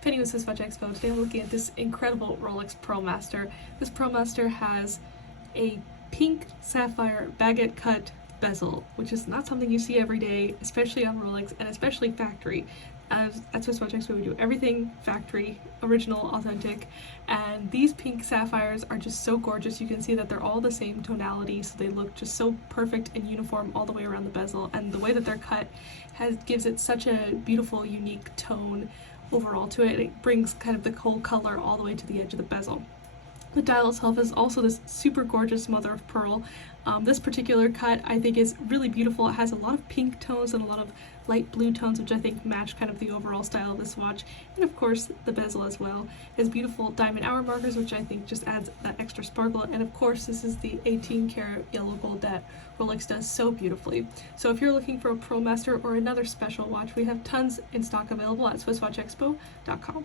Penny with SwissWatchExpo. Today I'm looking at this incredible Rolex Pearlmaster. This Pearlmaster has a pink sapphire baguette cut bezel, which is not something you see every day, especially on Rolex and especially factory. As at SwissWatchExpo, we do everything factory, original, authentic, and these pink sapphires are just so gorgeous. You can see that they're all the same tonality, so they look just so perfect and uniform all the way around the bezel, and the way that they're cut gives it such a beautiful, unique tone overall to it. It brings kind of the whole color all the way to the edge of the bezel. The dial itself is also this super gorgeous mother of pearl. This particular cut I think is really beautiful. It has a lot of pink tones and a lot of light blue tones, which I think match kind of the overall style of this watch. And of course the bezel as well. It has beautiful diamond hour markers, which I think just adds that extra sparkle. And of course this is the 18 karat yellow gold that Rolex does so beautifully. So if you're looking for a Pearlmaster or another special watch, we have tons in stock available at SwissWatchExpo.com.